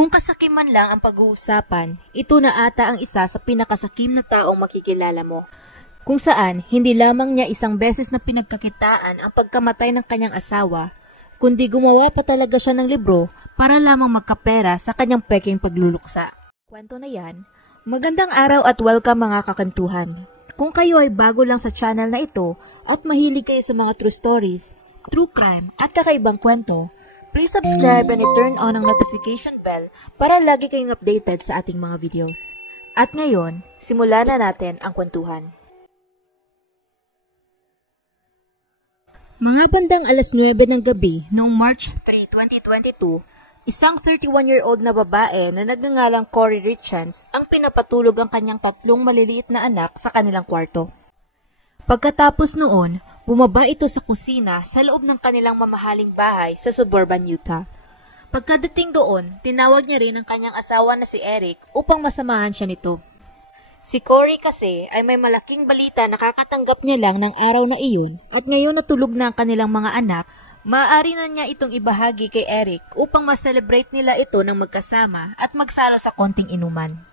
Kung kasakim man lang ang pag-uusapan, ito na ata ang isa sa pinakasakim na taong makikilala mo. Kung saan, hindi lamang niya isang beses na pinagkakitaan ang pagkamatay ng kanyang asawa, kundi gumawa pa talaga siya ng libro para lamang magkapera sa kanyang peking pagluluksa. Kwento na yan. Magandang araw at welcome mga kakantuhan. Kung kayo ay bago lang sa channel na ito at mahilig kayo sa mga true stories, true crime at kakaibang kwento, please subscribe and i-turn on ang notification bell para lagi kayong updated sa ating mga videos. At ngayon, simulan na natin ang kwentuhan. Mga bandang alas 9 ng gabi noong March 3, 2022, isang 31-year-old na babae na nagngangalang Cory Richans ang pinapatulog ang kanyang tatlong maliliit na anak sa kanilang kwarto. Pagkatapos noon, bumaba ito sa kusina sa loob ng kanilang mamahaling bahay sa suburban Utah. Pagkadating doon, tinawag niya rin ang kanyang asawa na si Eric upang masamahan siya nito. Si Cory kasi ay may malaking balita na kakatanggap niya lang ng araw na iyon at ngayon natulog na ang kanilang mga anak, maaari na niya itong ibahagi kay Eric upang ma-celebrate nila ito ng magkasama at magsalo sa konting inuman.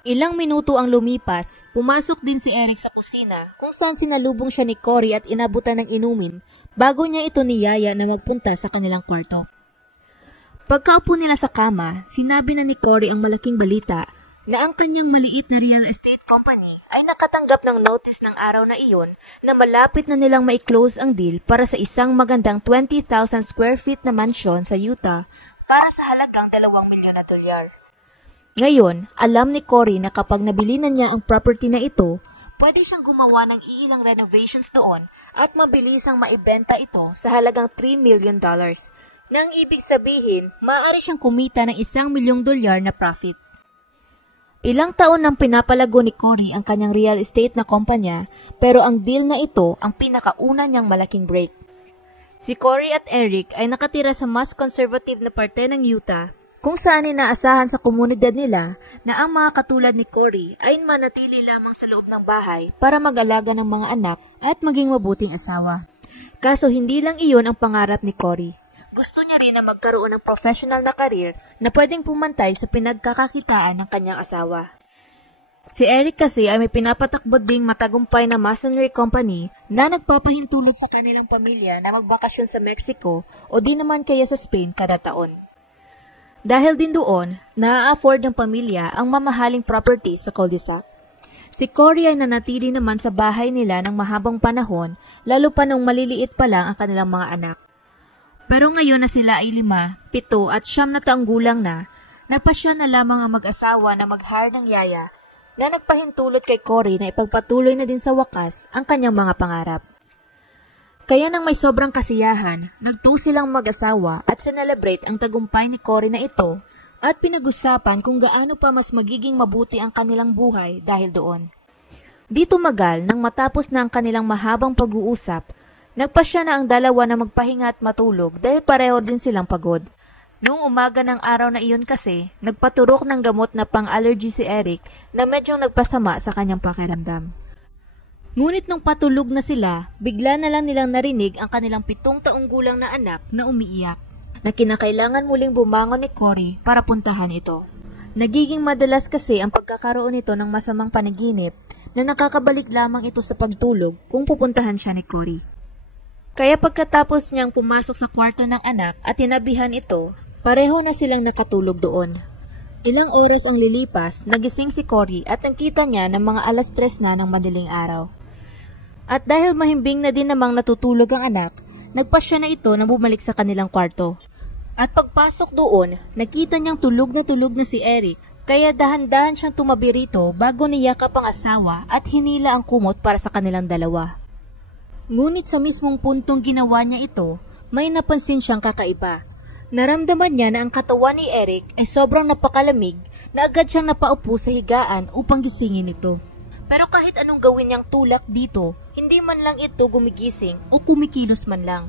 Ilang minuto ang lumipas, pumasok din si Eric sa kusina kung saan sinalubong siya ni Cory at inabutan ng inumin bago niya ito niyaya na magpunta sa kanilang kwarto. Pagkaupo nila sa kama, sinabi na ni Cory ang malaking balita na ang kanyang maliit na real estate company ay nakatanggap ng notice ng araw na iyon na malapit na nilang mai-close ang deal para sa isang magandang 20,000 square feet na mansyon sa Utah para sa halagang $2 milyon. Ngayon, alam ni Cory na kapag nabili na niya ang property na ito, pwede siyang gumawa ng iilang renovations doon at mabilisang maibenta ito sa halagang $3 million. Nang ibig sabihin, maaari siyang kumita ng $1 milyong na profit. Ilang taon nang pinapalago ni Cory ang kanyang real estate na kumpanya, pero ang deal na ito ang pinakauna niyang malaking break. Si Cory at Eric ay nakatira sa mas conservative na parte ng Utah, kung saan inaasahan sa komunidad nila na ang mga katulad ni Cory ay manatili lamang sa loob ng bahay para mag-alaga ng mga anak at maging mabuting asawa. Kaso hindi lang iyon ang pangarap ni Cory. Gusto niya rin na magkaroon ng professional na career na pwedeng pumantay sa pinagkakakitaan ng kanyang asawa. Si Eric kasi ay may pinapatakbo ding matagumpay na masonry company na nagpapahintulot sa kanilang pamilya na magbakasyon sa Mexico o di naman kaya sa Spain kada taon. Dahil din doon, na-afford ng pamilya ang mamahaling property sa cul-de-sac. Si Cory ay nanatili naman sa bahay nila ng mahabang panahon, lalo pa nung maliliit pa lang ang kanilang mga anak. Pero ngayon na sila ay 5, 7 at 9 na taong gulang na, napasya na lamang ang mag-asawa na mag-hire ng yaya na nagpahintulot kay Cory na ipagpatuloy na din sa wakas ang kanyang mga pangarap. Kaya nang may sobrang kasiyahan, nagto silang mag-asawa at sinelebrate ang tagumpay ni Cory na ito at pinag-usapan kung gaano pa mas magiging mabuti ang kanilang buhay dahil doon. Di tumagal nang matapos na ang kanilang mahabang pag-uusap, nagpasya na ang dalawa na magpahinga at matulog dahil pareho din silang pagod. Noong umaga ng araw na iyon kasi, nagpaturok ng gamot na pang-allergy si Eric na medyo nagpasama sa kanyang pakiramdam. Ngunit nung patulog na sila, bigla na lang nilang narinig ang kanilang 7 taong gulang na anak na umiiyak, na kinakailangan muling bumangon ni Cory para puntahan ito. Nagiging madalas kasi ang pagkakaroon nito ng masamang panaginip na nakakabalik lamang ito sa pagtulog kung pupuntahan siya ni Cory. Kaya pagkatapos niyang pumasok sa kwarto ng anak at tinabihan ito, pareho na silang nakatulog doon. Ilang oras ang lilipas, nagising si Cory at nakita niya ng mga alas 3 na ng madaling araw. At dahil mahimbing na din namang natutulog ang anak, nagpasya na ito na bumalik sa kanilang kwarto. At pagpasok doon, nakita niyang tulog na si Eric, kaya dahan-dahan siyang tumabi rito bago niyakap ang asawa at hinila ang kumot para sa kanilang dalawa. Ngunit sa mismong puntong ginawa niya ito, may napansin siyang kakaiba. Naramdaman niya na ang katawan ni Eric ay sobrang napakalamig na agad siyang napaupo sa higaan upang gisingin ito. Pero kahit anong gawin niyang tulak dito, hindi man lang ito gumigising o kumikilos man lang.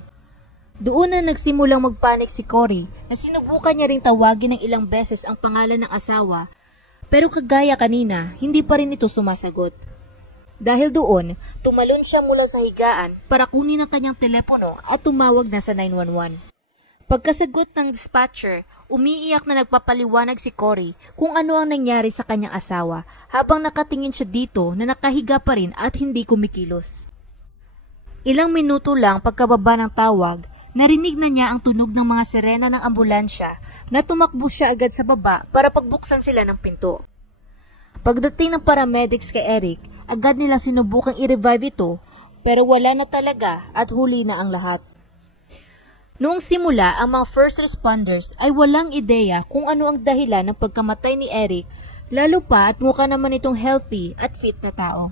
Doon na nagsimulang magpanik si Cory na sinubukan niya ring tawagin ng ilang beses ang pangalan ng asawa, pero kagaya kanina, hindi pa rin ito sumasagot. Dahil doon, tumalon siya mula sa higaan para kunin ang kanyang telepono at tumawag na sa 911. Pagkasagot ng dispatcher, Umiiyak na nagpapaliwanag si Cory kung ano ang nangyari sa kanyang asawa habang nakatingin siya dito na nakahiga pa rin at hindi kumikilos. Ilang minuto lang pagkababa ng tawag, narinig na niya ang tunog ng mga sirena ng ambulansya na tumakbo siya agad sa baba para pagbuksan sila ng pinto. Pagdating ng paramedics kay Eric, agad nilang sinubukang i-revive ito pero wala na talaga at huli na ang lahat. Noong simula, ang mga first responders ay walang ideya kung ano ang dahilan ng pagkamatay ni Eric, lalo pa at mukha naman itong healthy at fit na tao.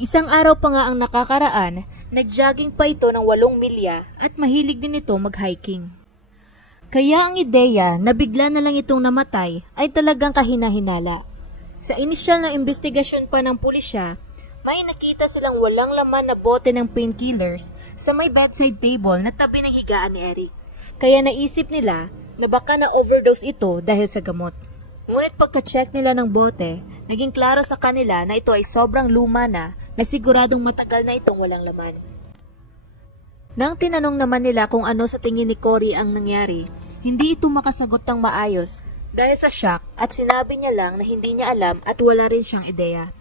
Isang araw pa nga ang nakakaraan, nag-jogging pa ito ng 8 milya at mahilig din ito mag-hiking. Kaya ang ideya na bigla na lang itong namatay ay talagang kahina-hinala. Sa inisyal na investigasyon pa ng pulisya, may nakita silang walang laman na bote ng painkillers sa may bedside table na tabi ng higaan ni Eric. Kaya naisip nila na baka na-overdose ito dahil sa gamot. Ngunit pagka-check nila ng bote, naging klaro sa kanila na ito ay sobrang luma na siguradong matagal na itong walang laman. Nang tinanong naman nila kung ano sa tingin ni Cory ang nangyari, hindi ito makasagot ng maayos dahil sa shock at sinabi niya lang na hindi niya alam at wala rin siyang ideya.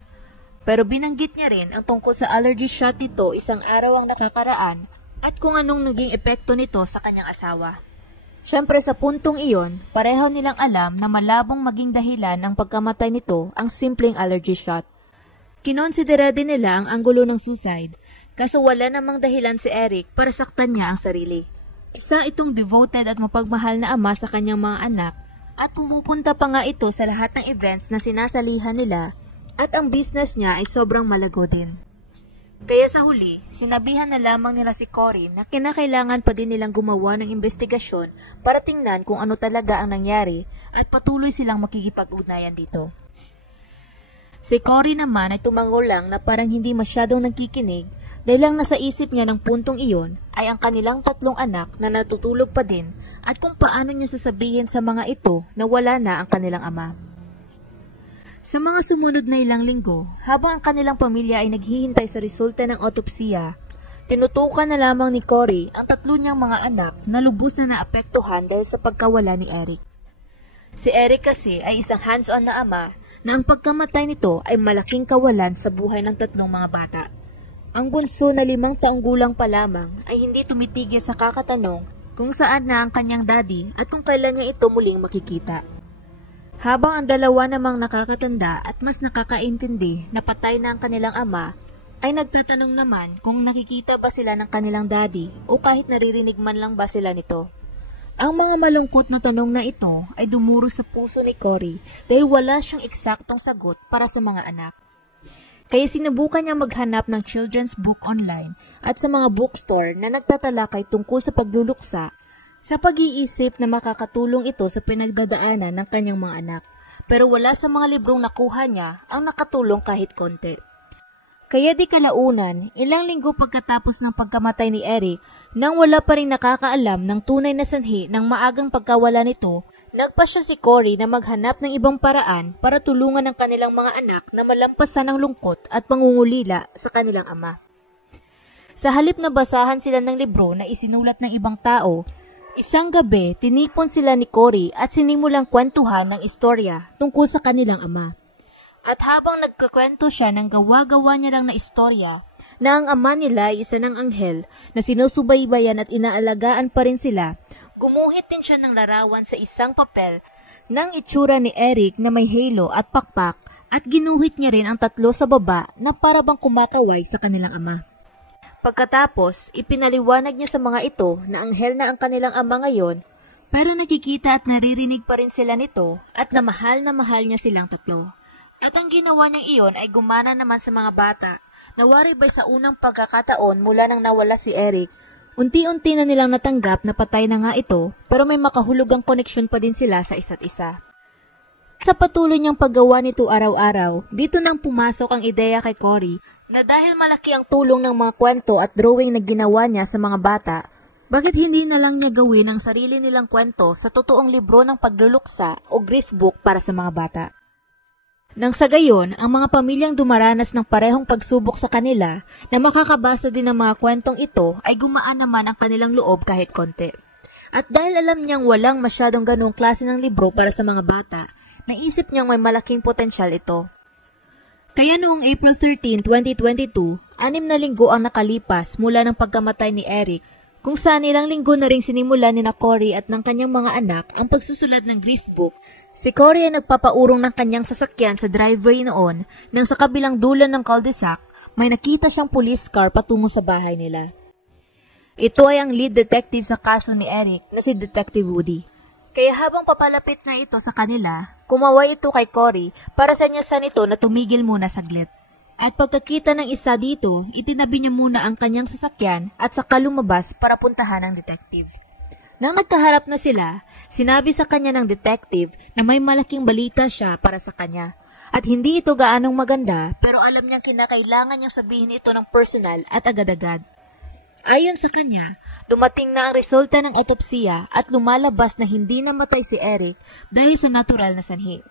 Pero binanggit niya rin ang tungkol sa allergy shot nito isang araw ang nakakaraan at kung anong naging epekto nito sa kanyang asawa. Siyempre sa puntong iyon, pareho nilang alam na malabong maging dahilan ng pagkamatay nito ang simpleng allergy shot. Kinonsidera din nila ang anggulo ng suicide, kaso wala namang dahilan si Eric para saktan niya ang sarili. Isa itong devoted at mapagmahal na ama sa kanyang mga anak at pumupunta pa nga ito sa lahat ng events na sinasalihan nila. At ang business niya ay sobrang malago din. Kaya sa huli, sinabihan na lamang nila si Cory na kinakailangan pa din nilang gumawa ng investigasyon para tingnan kung ano talaga ang nangyari at patuloy silang makikipag-ugnayan dito. Si Cory naman ay tumango lang na parang hindi masyadong nagkikinig dahil lang nasa isip niya ng puntong iyon ay ang kanilang 3 anak na natutulog pa din at kung paano niya sasabihin sa mga ito na wala na ang kanilang ama. Sa mga sumunod na ilang linggo, habang ang kanilang pamilya ay naghihintay sa resulta ng autopsiya, tinutukan na lamang ni Cory ang 3 niyang mga anak na lubos na naapektuhan dahil sa pagkawala ni Eric. Si Eric kasi ay isang hands-on na ama na ang pagkamatay nito ay malaking kawalan sa buhay ng 3 mga bata. Ang bunso na 5 taong gulang pa lamang ay hindi tumitigil sa kakatanong kung saan na ang kanyang daddy at kung kailan niya ito muling makikita. Habang ang 2 namang nakakatanda at mas nakakaintindi na patay na ang kanilang ama, ay nagtatanong naman kung nakikita ba sila ng kanilang daddy o kahit naririnig man lang ba sila nito. Ang mga malungkot na tanong na ito ay dumuro sa puso ni Cory dahil wala siyang eksaktong sagot para sa mga anak. Kaya sinubukan niya maghanap ng children's book online at sa mga bookstore na nagtatalakay tungkol sa pagluluksa sa pag-iisip na makakatulong ito sa pinagdadaanan ng kanyang mga anak. Pero wala sa mga librong nakuha niya ang nakatulong kahit konti. Kaya di kalaunan, ilang linggo pagkatapos ng pagkamatay ni Eric, nang wala pa rin nakakaalam ng tunay na sanhi ng maagang pagkawala nito, nagpasya si Cory na maghanap ng ibang paraan para tulungan ang kanilang mga anak na malampasan ang lungkot at pangungulila sa kanilang ama. Sa halip na basahan sila ng libro na isinulat ng ibang tao, isang gabi, tinipon sila ni Cory at sinimulang kwentuhan ng istorya tungkol sa kanilang ama. At habang nagkukwento siya ng gawa-gawa niya lang na istorya, na ang ama nila ay isa ng anghel na sinusubaybayan at inaalagaan pa rin sila, gumuhit din siya ng larawan sa isang papel ng itsura ni Eric na may halo at pakpak at ginuhit niya rin ang 3 sa baba na para bang kumakaway sa kanilang ama. Pagkatapos, ipinaliwanag niya sa mga ito na anghel na ang kanilang ama ngayon, pero nakikita at naririnig pa rin sila nito at na mahal niya silang 3. At ang ginawa niyang iyon ay gumana naman sa mga bata, nawari ba sa unang pagkakataon mula nang nawala si Eric. Unti-unti na nilang natanggap na patay na nga ito, pero may makahulugang koneksyon pa din sila sa isa't isa. Sa patuloy niyang paggawa nito araw-araw, dito nang pumasok ang ideya kay Cory na dahil malaki ang tulong ng mga kwento at drawing na ginawa niya sa mga bata, bakit hindi na lang niya gawin ang sarili nilang kwento sa totoong libro ng pagluluksa o grief book para sa mga bata? Nang sa gayon, ang mga pamilyang dumaranas ng parehong pagsubok sa kanila na makakabasa din ng mga kwentong ito ay gumaan naman ang kanilang loob kahit konti. At dahil alam niyang walang masyadong ganong klase ng libro para sa mga bata, naisip niyang may malaking potensyal ito. Kaya noong April 13, 2022, 6 na linggo ang nakalipas mula ng pagkamatay ni Eric, kung saan ilang linggo na ring sinimulan ni Cory at ng kanyang mga anak ang pagsusulat ng grief book. Si Cory ay nagpapaurong ng kanyang sasakyan sa driveway noon nang sa kabilang dulo ng cul-de-sac may nakita siyang police car patungo sa bahay nila. Ito ay ang lead detective sa kaso ni Eric na si Detective Woody. Kaya habang papalapit na ito sa kanila, kumaway ito kay Cory para sanyasan ito na tumigil muna saglit. At pagkakita ng isa dito, itinabi niya muna ang kanyang sasakyan at saka lumabas para puntahan ang detective. Nang nagkaharap na sila, sinabi sa kanya ng detective na may malaking balita siya para sa kanya. At hindi ito gaanong maganda pero alam niyang kinakailangan niyang sabihin ito ng personal at agad-agad. Ayon sa kanya, dumating na ang resulta ng autopsiya at lumalabas na hindi namatay si Eric dahil sa natural na sanhi.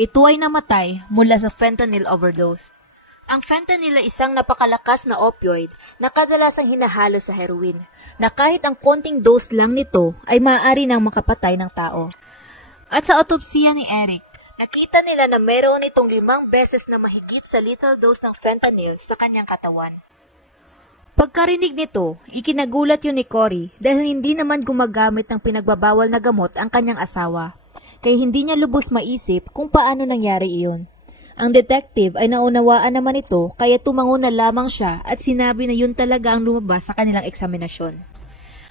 Ito ay namatay mula sa fentanyl overdose. Ang fentanyl ay isang napakalakas na opioid na kadalasang hinahalo sa heroin, na kahit ang konting dose lang nito ay maaari nang makapatay ng tao. At sa autopsiya ni Eric, nakita nila na meron itong 5 beses na mahigit sa lethal dose ng fentanyl sa kanyang katawan. Pagkarinig nito, ikinagulat yun ni Cory dahil hindi naman gumagamit ng pinagbabawal na gamot ang kanyang asawa, kaya hindi niya lubos maisip kung paano nangyari iyon. Ang detective ay naunawaan naman ito kaya tumango na lamang siya at sinabi na yun talaga ang lumabas sa kanilang eksaminasyon.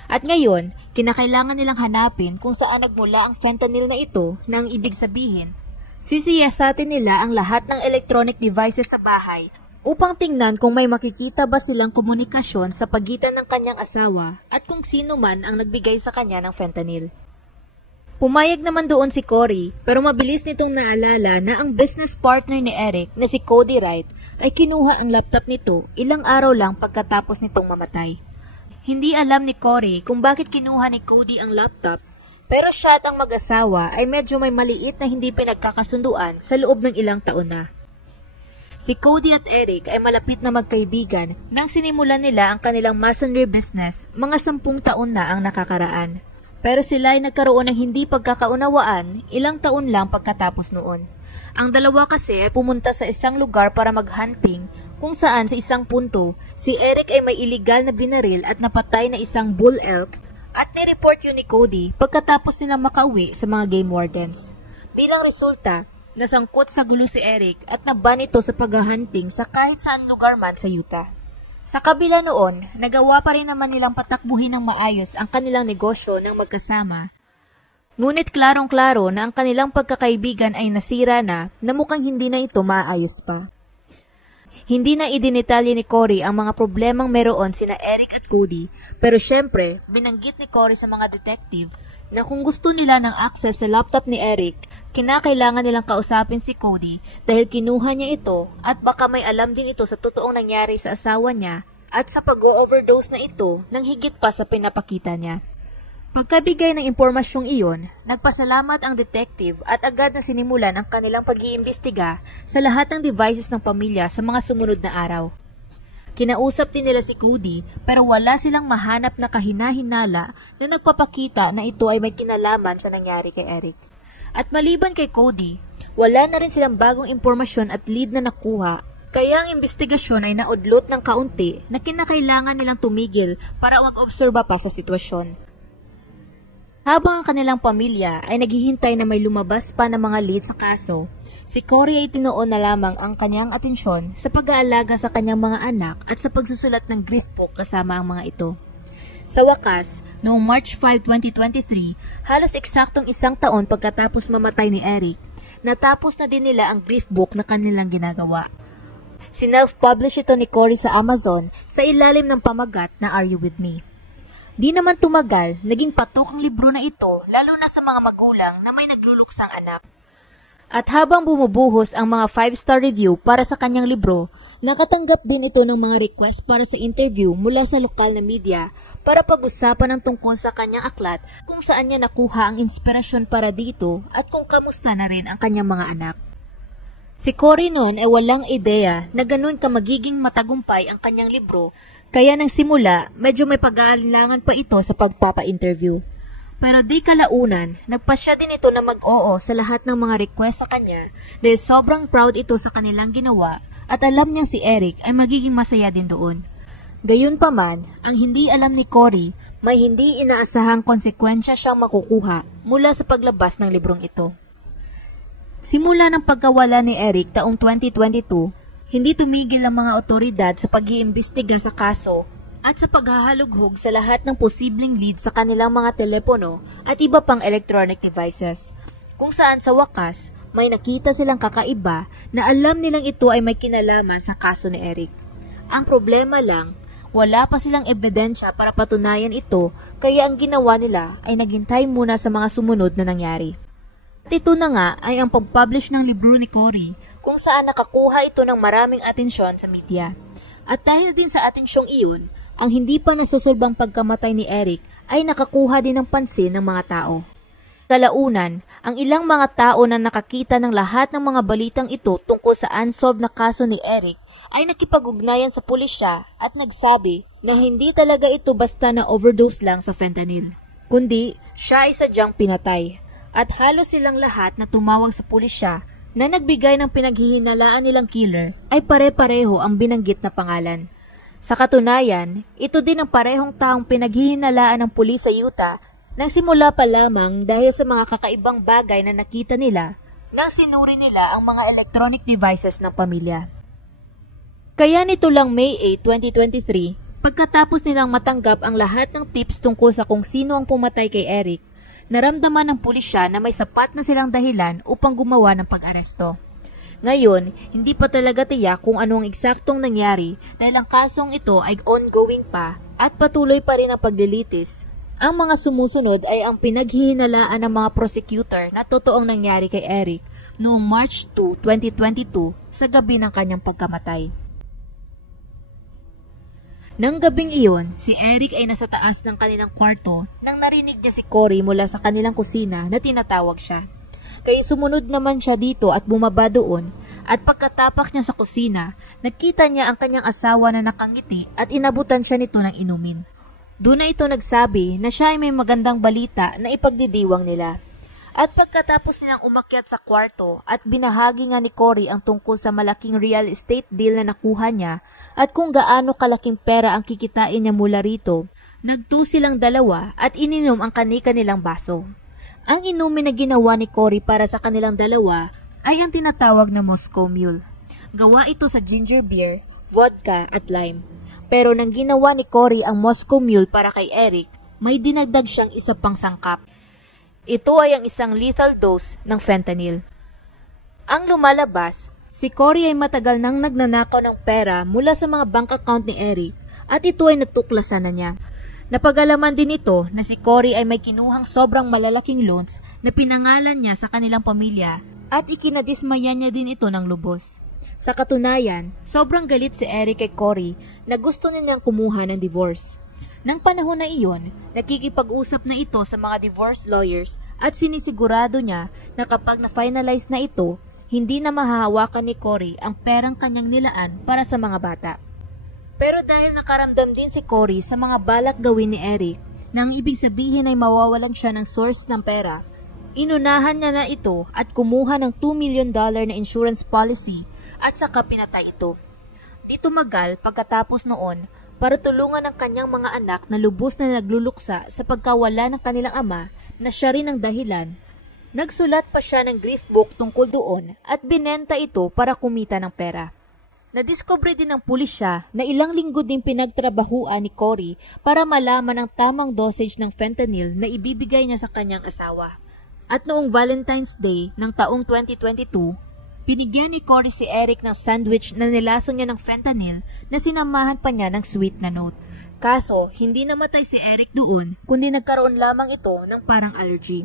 At ngayon, kinakailangan nilang hanapin kung saan nagmula ang fentanyl na ito na ang ibig sabihin, sisiyasatin nila ang lahat ng electronic devices sa bahay upang tingnan kung may makikita ba silang komunikasyon sa pagitan ng kanyang asawa at kung sino man ang nagbigay sa kanya ng fentanyl. Pumayag naman doon si Cory pero mabilis nitong naalala na ang business partner ni Eric na si Cody Wright ay kinuha ang laptop nito ilang araw lang pagkatapos nitong mamatay. Hindi alam ni Cory kung bakit kinuha ni Cody ang laptop pero siya at ang mag-asawa ay medyo may maliit na hindi pinagkakasunduan sa loob ng ilang taon na. Si Cody at Eric ay malapit na magkaibigan nang sinimulan nila ang kanilang masonry business mga 10 taon na ang nakakaraan. Pero sila ay nagkaroon ng hindi pagkakaunawaan ilang taon lang pagkatapos noon. Ang dalawa kasi ay pumunta sa isang lugar para mag-hunting kung saan sa isang punto si Eric ay may illegal na binaril at napatay na isang bull elk at nireport yun ni Cody pagkatapos nila makauwi sa mga game wardens. Bilang resulta, nasangkot sa gulo si Eric at naban ito sa paghahunting sa kahit saan lugar man sa Utah. Sa kabila noon, nagawa pa rin naman nilang patakbuhin ng maayos ang kanilang negosyo ng magkasama. Ngunit klarong-klaro na ang kanilang pagkakaibigan ay nasira na mukhang hindi na ito maayos pa. Hindi na idinitalye ni Cory ang mga problemang meron sina Eric at Cody, pero syempre, binanggit ni Cory sa mga detective na kung gusto nila ng access sa laptop ni Eric, kinakailangan nilang kausapin si Cody dahil kinuha niya ito at baka may alam din ito sa totoong nangyari sa asawa niya at sa pag-overdose na ito nang higit pa sa pinapakita niya. Pagkabigay ng impormasyong iyon, nagpasalamat ang detective at agad na sinimulan ang kanilang pag-iimbestiga sa lahat ng devices ng pamilya sa mga sumunod na araw. Kinausap din nila si Cody pero wala silang mahanap na kahina-hinala na nagpapakita na ito ay may kinalaman sa nangyari kay Eric. At maliban kay Cody, wala na rin silang bagong impormasyon at lead na nakuha, kaya ang investigasyon ay naudlot ng kaunti na kinakailangan nilang tumigil para mag-obserba pa sa sitwasyon. Habang ang kanilang pamilya ay naghihintay na may lumabas pa na mga lead sa kaso, si Cory ay tinuon na lamang ang kanyang atensyon sa pag-aalaga sa kanyang mga anak at sa pagsusulat ng grief book kasama ang mga ito. Sa wakas, noong March 5, 2023, halos eksaktong 1 taon pagkatapos mamatay ni Eric, natapos na din nila ang grief book na kanilang ginagawa. Sinelf-publish ito ni Cory sa Amazon sa ilalim ng pamagat na Are You With Me? Di naman tumagal, naging patok ang libro na ito lalo na sa mga magulang na may nagluluksang anak. At habang bumubuhos ang mga 5-star review para sa kanyang libro, nakatanggap din ito ng mga request para sa interview mula sa lokal na media para pag-usapan ng tungkol sa kanyang aklat kung saan niya nakuha ang inspirasyon para dito at kung kamusta na rin ang kanyang mga anak. Si Cory noon ay walang ideya na ganun ka magiging matagumpay ang kanyang libro, kaya nang simula, medyo may pag-aalinlangan pa ito sa pagpapa-interview. Pero di kalaunan, nagpasya din ito na mag-oo sa lahat ng mga request sa kanya dahil sobrang proud ito sa kanilang ginawa at alam niya si Eric ay magiging masaya din doon. Gayunpaman, ang hindi alam ni Cory, may hindi inaasahang konsekwensya siyang makukuha mula sa paglabas ng librong ito. Simula ng pagkawala ni Eric taong 2022, hindi tumigil ang mga otoridad sa pag-iimbestiga sa kaso at sa paghahalughog sa lahat ng posibleng lead sa kanilang mga telepono at iba pang electronic devices. Kung saan sa wakas, may nakita silang kakaiba na alam nilang ito ay may kinalaman sa kaso ni Eric. Ang problema lang, wala pa silang ebidensya para patunayan ito kaya ang ginawa nila ay naghintay muna sa mga sumunod na nangyari. At ito na nga ay ang pag-publish ng libro ni Cory kung saan nakakuha ito ng maraming atensyon sa media. At dahil din sa atensyong iyon, ang hindi pa nasusulbang pagkamatay ni Eric ay nakakuha din ng pansin ng mga tao. Kalaunan, ang ilang mga tao na nakakita ng lahat ng mga balitang ito tungkol sa unsolved na kaso ni Eric ay nakipag-ugnayan sa pulisya at nagsabi na hindi talaga ito basta na overdose lang sa fentanyl, kundi siya ay sadyang pinatay. At halos silang lahat na tumawag sa pulisya na nagbigay ng pinaghihinalaan nilang killer ay pare-pareho ang binanggit na pangalan. Sa katunayan, ito din ang parehong taong pinaghihinalaan ng pulis sa Utah nang simula pa lamang dahil sa mga kakaibang bagay na nakita nila nang sinuri nila ang mga electronic devices ng pamilya. Kaya nito lang May 8, 2023, pagkatapos nilang matanggap ang lahat ng tips tungkol sa kung sino ang pumatay kay Eric, naramdaman ng pulisya na may sapat na silang dahilan upang gumawa ng pag-aresto. Ngayon, hindi pa talaga tiyak kung ano ang eksaktong nangyari dahil ang kasong ito ay ongoing pa at patuloy pa rin ang paglilitis. Ang mga sumusunod ay ang pinaghihinalaan ng mga prosecutor na totoong nangyari kay Eric noong March 2, 2022 sa gabi ng kanyang pagkamatay. Nang gabing iyon, si Eric ay nasa taas ng kanilang kwarto nang narinig niya si Cory mula sa kanilang kusina na tinatawag siya. Kaya sumunod naman siya dito at bumaba doon at pagkatapak niya sa kusina, nakita niya ang kanyang asawa na nakangiti at inabutan siya nito ng inumin. Doon na ito nagsabi na siya ay may magandang balita na ipagdidiwang nila. At pagkatapos nilang umakyat sa kwarto at binahagi nga ni Cory ang tungkol sa malaking real estate deal na nakuha niya at kung gaano kalaking pera ang kikitain niya mula rito, nagtu silang dalawa at ininom ang kani-kanilang baso. Ang inumin na ginawa ni Cory para sa kanilang dalawa ay ang tinatawag na Moscow Mule. Gawa ito sa ginger beer, vodka at lime. Pero nang ginawa ni Cory ang Moscow Mule para kay Eric, may dinagdag siyang isa pang sangkap. Ito ay ang isang lethal dose ng fentanyl. Ang lumalabas, si Cory ay matagal nang nagnanakaw ng pera mula sa mga bank account ni Eric at ito ay natuklasan na niya. Napag-alaman din ito na si Cory ay may kinuhang sobrang malalaking loans na pinangalan niya sa kanilang pamilya at ikinadismaya niya din ito ng lubos. Sa katunayan, sobrang galit si Eric kay Cory na gusto niyang kumuha ng divorce. Nang panahon na iyon, nakikipag-usap na ito sa mga divorce lawyers at sinisigurado niya na kapag na-finalize na ito, hindi na mahahawakan ni Cory ang perang kanyang nilaan para sa mga bata. Pero dahil nakaramdam din si Cory sa mga balak gawin ni Eric, nang ibig sabihin ay mawawalan siya ng source ng pera, inunahan niya na ito at kumuha ng $2 million na insurance policy at saka pinatay ito. Di tumagal pagkatapos noon para tulungan ang kanyang mga anak na lubos na nagluluksa sa pagkawala ng kanilang ama na siya rin ang dahilan. Nagsulat pa siya ng grief book tungkol doon at binenta ito para kumita ng pera. Nadiskubre din ng pulisya na ilang linggo din pinagtrabahuan ni Cory para malaman ang tamang dosage ng fentanyl na ibibigay niya sa kanyang asawa. At noong Valentine's Day ng taong 2022, binigyan ni Cory si Eric ng sandwich na nilaso niya ng fentanyl na sinamahan pa niya ng sweet na note. Kaso, hindi namatay si Eric doon, kundi nagkaroon lamang ito ng parang allergy.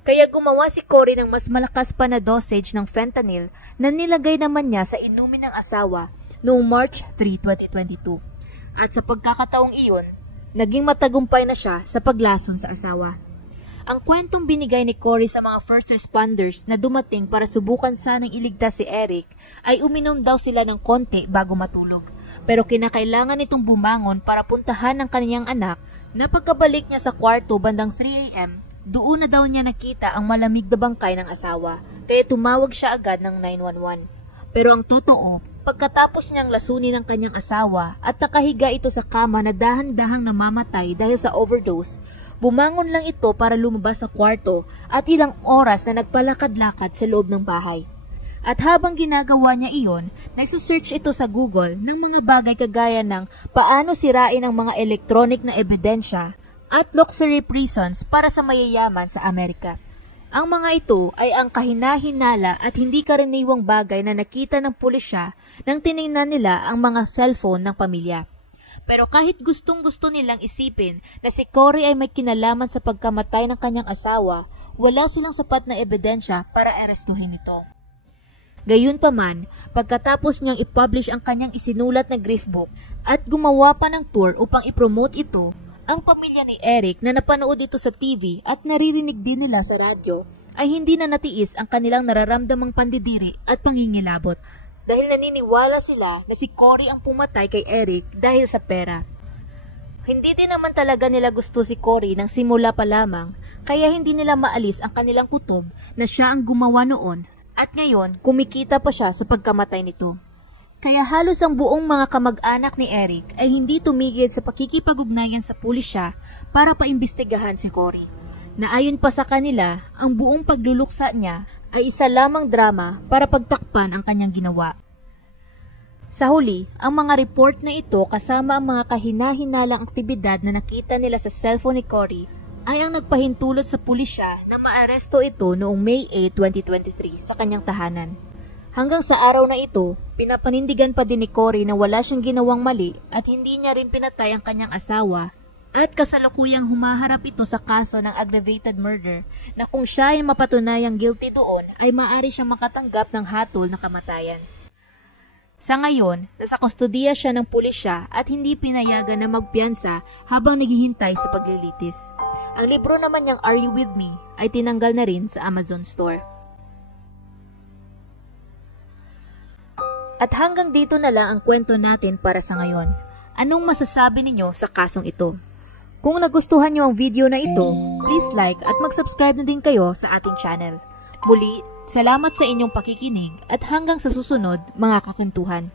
Kaya gumawa si Cory ng mas malakas pa na dosage ng fentanyl na nilagay naman niya sa inumin ng asawa noong March 3, 2022. At sa pagkakataong iyon, naging matagumpay na siya sa paglason sa asawa. Ang kwentong binigay ni Cory sa mga first responders na dumating para subukan sanang iligtas si Eric ay uminom daw sila ng konti bago matulog. Pero kinakailangan nitong bumangon para puntahan ang kaniyang anak Napagkabalik niya sa kwarto bandang 3 AM, doon na daw niya nakita ang malamig na bangkay ng asawa, kaya tumawag siya agad ng 911. Pero ang totoo, pagkatapos niyang lasunin ang kanyang asawa at nakahiga ito sa kama na dahan-dahang namamatay dahil sa overdose, bumangon lang ito para lumabas sa kwarto at ilang oras na nagpalakad-lakad sa loob ng bahay. At habang ginagawa niya iyon, nagsisearch ito sa Google ng mga bagay kagaya ng paano sirain ang mga electronic na ebidensya at luxury prisons para sa mayayaman sa Amerika. Ang mga ito ay ang kahina-hinala at hindi karaniwang bagay na nakita ng pulisya nang tiningnan nila ang mga cellphone ng pamilya. Pero kahit gustong-gusto nilang isipin na si Cory ay may kinalaman sa pagkamatay ng kanyang asawa, wala silang sapat na ebidensya para arestuhin ito. Gayunpaman, pagkatapos niyang i-publish ang kanyang isinulat na grief book at gumawa pa ng tour upang i-promote ito, ang pamilya ni Eric na napanood ito sa TV at naririnig din nila sa radyo ay hindi na natiis ang kanilang nararamdamang pandidiri at pangingilabot dahil naniniwala sila na si Cory ang pumatay kay Eric dahil sa pera. Hindi din naman talaga nila gusto si Cory nang simula pa lamang, kaya hindi nila maalis ang kanilang kutob na siya ang gumawa noon. At ngayon, kumikita pa siya sa pagkamatay nito. Kaya halos ang buong mga kamag-anak ni Eric ay hindi tumigil sa pakikipag-ugnayan sa pulisya para paimbestigahan si Cory. Na ayon pa sa kanila, ang buong pagluluksa niya ay isa lamang drama para pagtakpan ang kanyang ginawa. Sa huli, ang mga report na ito kasama ang mga kahina-hinalang aktibidad na nakita nila sa cellphone ni Cory ay ang nagpahintulot sa pulisya na maaresto ito noong May 8, 2023 sa kanyang tahanan. Hanggang sa araw na ito, pinapanindigan pa din ni Cory na wala siyang ginawang mali at hindi niya rin pinatay ang kanyang asawa at kasalukuyang humaharap ito sa kaso ng aggravated murder na kung siya ay mapatunayang guilty doon ay maaari siyang makatanggap ng hatol na kamatayan. Sa ngayon, nasa kustodiya siya ng pulisya at hindi pinayagan na magpiyansa habang naghihintay sa paglilitis. Ang libro naman niyang Are You With Me ay tinanggal na rin sa Amazon Store. At hanggang dito na lang ang kwento natin para sa ngayon. Anong masasabi ninyo sa kasong ito? Kung nagustuhan niyo ang video na ito, please like at mag-subscribe na din kayo sa ating channel. Muli, salamat sa inyong pakikinig at hanggang sa susunod mga kakwentuhan.